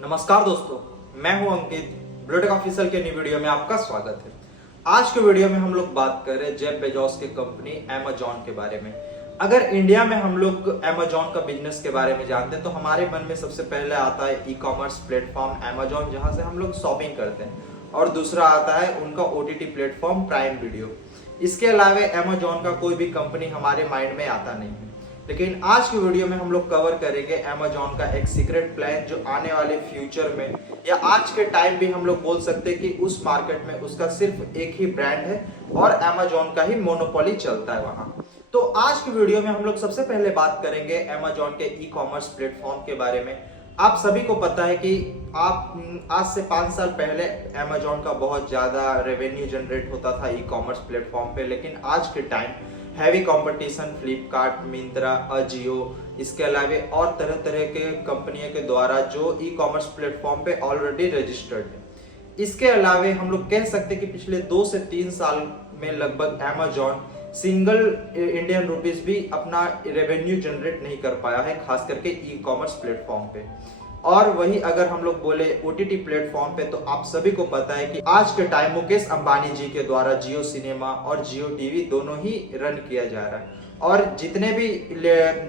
नमस्कार दोस्तों, मैं हूं अंकित। ब्लूटेक ऑफिशियल के न्यू वीडियो में आपका स्वागत है। आज के वीडियो में हम लोग बात कर रहे हैं जेफ बेजोस की कंपनी अमेजॉन के बारे में। अगर इंडिया में हम लोग अमेजॉन का बिजनेस के बारे में जानते हैं तो हमारे मन में सबसे पहले आता है ई कॉमर्स प्लेटफॉर्म अमेजॉन, जहां से हम लोग शॉपिंग करते हैं, और दूसरा आता है उनका ओटीटी प्लेटफॉर्म प्राइम वीडियो। इसके अलावा अमेजॉन का कोई भी कंपनी हमारे माइंड में आता नहीं है। लेकिन आज की वीडियो में हम लोग कवर करेंगे अमेजॉन का एक सीक्रेट प्लान जो आने वाले फ्यूचर में या आज के टाइम भी हम लोग बोल सकते हैं कि उस मार्केट में उसका सिर्फ एक ही ब्रांड है और अमेजॉन का ही मोनोपोली चलता है वहां। तो आज की वीडियो में हम लोग सबसे पहले बात करेंगे अमेजॉन के ई कॉमर्स प्लेटफॉर्म के बारे में। आप सभी को पता है कि आप आज से 5 साल पहले अमेजॉन का बहुत ज्यादा रेवेन्यू जनरेट होता था ई कॉमर्स प्लेटफॉर्म पे, लेकिन आज के time heavy competition Flipkart, Myntra, Ajio, इसके अलावा और तरह तरह के कंपनियों के द्वारा जो ई कॉमर्स प्लेटफॉर्म पे ऑलरेडी रजिस्टर्ड है। इसके अलावा हम लोग कह सकते हैं कि पिछले 2 से 3 साल में लगभग अमेजॉन सिंगल इंडियन रुपीस भी अपना रेवेन्यू जनरेट नहीं कर पाया है, खास करके ई कॉमर्स प्लेटफॉर्म पे। और वही अगर हम लोग बोले ओटीटी प्लेटफॉर्म पे, तो आप सभी को पता है कि आज के टाइम मुकेश अंबानी जी के द्वारा जियो सिनेमा और जियो टीवी दोनों ही रन किया जा रहा है। और जितने भी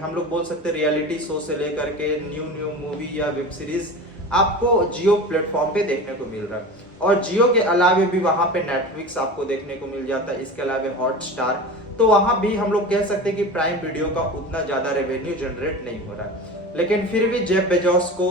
हम लोग बोल सकते हैं रियलिटी शो से लेकर के न्यू मूवी या वेब सीरीज आपको जियो प्लेटफॉर्म पे देखने को मिल रहा है। और जियो के अलावा भी वहां पे नेटफ्लिक्स आपको देखने को मिल जाता है, इसके अलावा हॉटस्टार। तो वहां भी हम लोग कह सकते हैं कि प्राइम वीडियो का उतना ज्यादा रेवेन्यू जनरेट नहीं हो रहा है। लेकिन फिर भी जेफ बेजोस को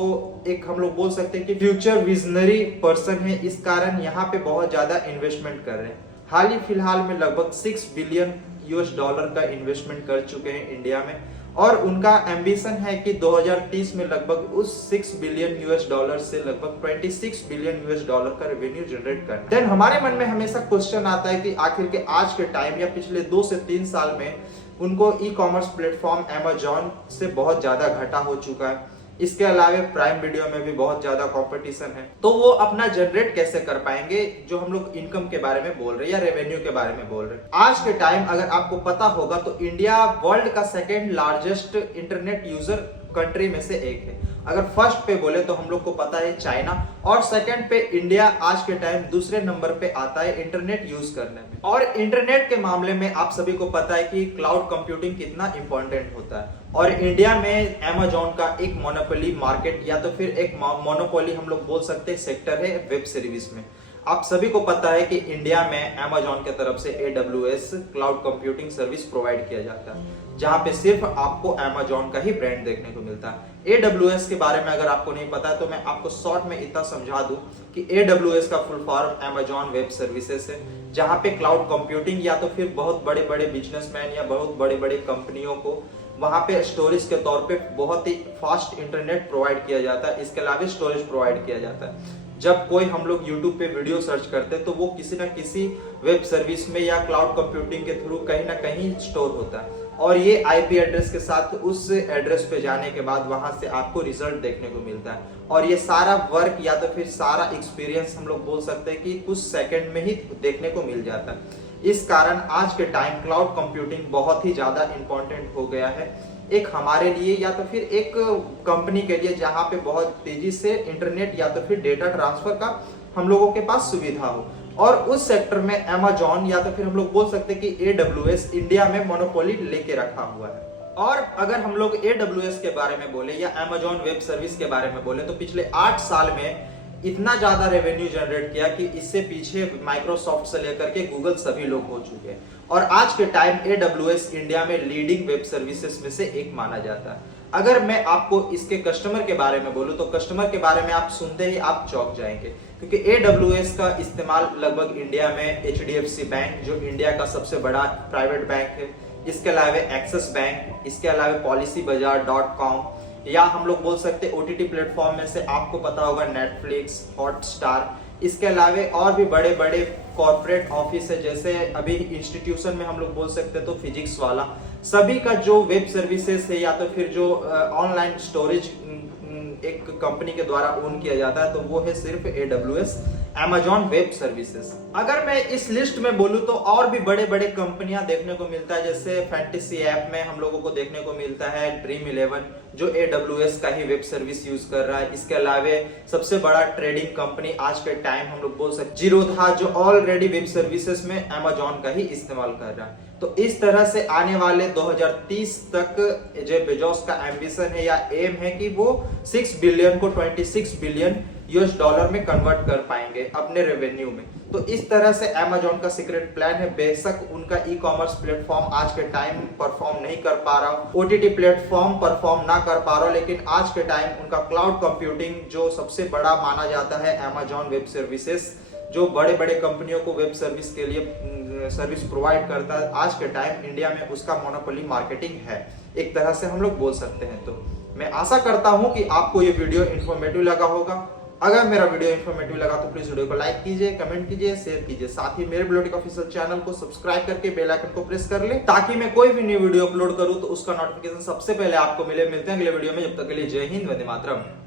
एक हम लोग बोल सकते हैं कि फ्यूचर विजनरी पर्सन है, इस कारण यहाँ पे बहुत ज्यादा इन्वेस्टमेंट कर रहे हैं। हाल ही फिलहाल में लगभग $6 बिलियन का इन्वेस्टमेंट कर चुके हैं इंडिया में, और उनका एम्बिशन है कि 2030 में लगभग उस $6 बिलियन से लगभग $26 बिलियन का रेवेन्यू जनरेट करना। देन हमारे मन में हमेशा क्वेश्चन आता है कि आखिर के आज के टाइम या पिछले 2 से 3 साल में उनको ई कॉमर्स प्लेटफॉर्म अमेजॉन से बहुत ज्यादा घाटा हो चुका है। इसके अलावा प्राइम वीडियो में भी बहुत ज्यादा कंपटीशन है, तो वो अपना जनरेट कैसे कर पाएंगे, जो हम लोग इनकम के बारे में बोल रहे हैं या रेवेन्यू के बारे में बोल रहे हैं। आज के टाइम अगर आपको पता होगा तो इंडिया वर्ल्ड का second largest internet user country में से एक है। अगर फर्स्ट पे बोले तो हम लोग को पता है चाइना, और सेकंड पे इंडिया आज के टाइम दूसरे नंबर पे आता है इंटरनेट यूज करने में। और इंटरनेट के मामले में आप सभी को पता है कि क्लाउड कंप्यूटिंग कितना इंपॉर्टेंट होता है, और इंडिया में अमेजॉन का एक मोनोपोली मार्केट या तो फिर एक मोनोपोली हम लोग बोल सकते हैं सेक्टर है वेब सर्विस में। आप सभी को पता है कि इंडिया में अमेजॉन के तरफ से AWS cloud computing service provide किया जाता है, जहां पे सिर्फ आपको अमेजॉन का ही ब्रांड देखने को मिलता है। AWS के बारे में अगर आपको नहीं पता है तो मैं आपको शॉर्ट में इतना समझा दूं कि AWS का full form Amazon web services है, जहां पे क्लाउड कंप्यूटिंग या तो फिर बहुत बड़े बड़े बिजनेसमैन या बहुत बड़े बड़े कंपनियों को वहां पे स्टोरेज के तौर पे बहुत ही फास्ट इंटरनेट प्रोवाइड किया जाता है। इसके अलावा स्टोरेज प्रोवाइड किया जाता है। जब कोई हम लोग YouTube पे वीडियो सर्च करते हैं तो वो किसी न किसी वेब सर्विस में या क्लाउड कंप्यूटिंग के थ्रू कहीं ना कहीं स्टोर होता है, और ये IP एड्रेस के साथ उस एड्रेस पे जाने के बाद वहां से आपको रिजल्ट देखने को मिलता है। और ये सारा वर्क या तो फिर सारा एक्सपीरियंस हम लोग बोल सकते हैं कि कुछ सेकंड में ही देखने को मिल जाता है। इस कारण आज के टाइम क्लाउड कंप्यूटिंग बहुत ही ज्यादा इंपॉर्टेंट हो गया है, एक हमारे लिए या तो फिर एक कंपनी के लिए, जहां पे बहुत तेजी से इंटरनेट या तो फिर डेटा ट्रांसफर का हम लोगों के पास सुविधा हो। और उस सेक्टर में अमेजॉन या तो फिर हम लोग बोल सकते हैं कि AWS इंडिया में मोनोपोली लेके रखा हुआ है। और अगर हम लोग AWS के बारे में बोले या अमेजॉन वेब सर्विस के बारे में बोले तो पिछले 8 साल में इतना ज्यादा रेवेन्यू जनरेट किया कि इससे पीछे माइक्रोसॉफ्ट से लेकर के गूगल सभी लोग हो चुके हैं। और आज के टाइम AWS इंडिया में लीडिंग वेब सर्विसेज में से एक माना जाता है। अगर मैं आपको इसके कस्टमर के बारे में बोलूं तो कस्टमर के बारे में आप सुनते ही आप चौंक जाएंगे, क्योंकि AWS का इस्तेमाल लगभग इंडिया में HDFC बैंक, जो इंडिया का सबसे बड़ा प्राइवेट बैंक है, इसके अलावा एक्सिस बैंक, इसके अलावा policybazaar.com, या हम लोग बोल सकते हैं ओटीटी प्लेटफॉर्म में से आपको पता होगा नेटफ्लिक्स, हॉटस्टार, इसके अलावा और भी बड़े बड़े कॉर्पोरेट ऑफिस है, जैसे अभी इंस्टीट्यूशन में हम लोग बोल सकते हैं तो फिजिक्स वाला, सभी का जो वेब सर्विसेज है या तो फिर जो ऑनलाइन स्टोरेज एक कंपनी के द्वारा ओन किया जाता है तो वो है सिर्फ AWS अमेजॉन वेब सर्विसेज। अगर मैं इस लिस्ट में बोलूं तो और भी बड़े बड़े कंपनियां देखने को मिलता है, जैसे फैंटेसी ऐप में हम लोगों को देखने को मिलता है Dream11, जो AWS का ही वेब सर्विस यूज कर रहा है। इसके अलावा सबसे बड़ा ट्रेडिंग कंपनी आज के टाइम हम लोग बोल सकते जीरोधा, जो ऑलरेडी वेब सर्विसेज में Amazon का ही इस्तेमाल कर रहा है। तो इस तरह से आने वाले 2030 तक जेफ बेजोस का एम्बिशन है या एम है कि वो 6 बिलियन को 26 बिलियन US$ में कन्वर्ट कर पाएंगे अपने रेवेन्यू में। तो इस तरह से Amazon का सीक्रेट प्लान है। बेशक उनका ई-कॉमर्स प्लेटफॉर्म आज के टाइम परफॉर्म नहीं कर पा रहा, OTT प्लेटफॉर्म परफॉर्म ना कर पा रहा, लेकिन आज के टाइम उनका क्लाउड कंप्यूटिंग जो सबसे बड़ा माना जाता है Amazon वेब सर्विसेज, जो बड़े बड़े कंपनियों को वेब सर्विस के लिए सर्विस प्रोवाइड करता है, आज के टाइम इंडिया में उसका मोनोपोली मार्केटिंग है, एक तरह से हम लोग बोल सकते हैं। तो मैं आशा करता हूं कि आपको ये वीडियो इन्फॉर्मेटिव लगा होगा। अगर मेरा वीडियो इन्फॉर्मेटिव लगा तो प्लीज वीडियो को लाइक कीजिए, कमेंट कीजिए, शेयर कीजिए। साथ ही मेरे ब्लूटेक ऑफिशियल चैनल को सब्सक्राइब करके बेल आइकन को प्रेस कर ले, ताकि मैं कोई भी न्यू वीडियो अपलोड करूं तो उसका नोटिफिकेशन सबसे पहले आपको मिले। मिलते हैं अगले वीडियो में, जब तक के लिए जय हिंद, वंदे मातरम।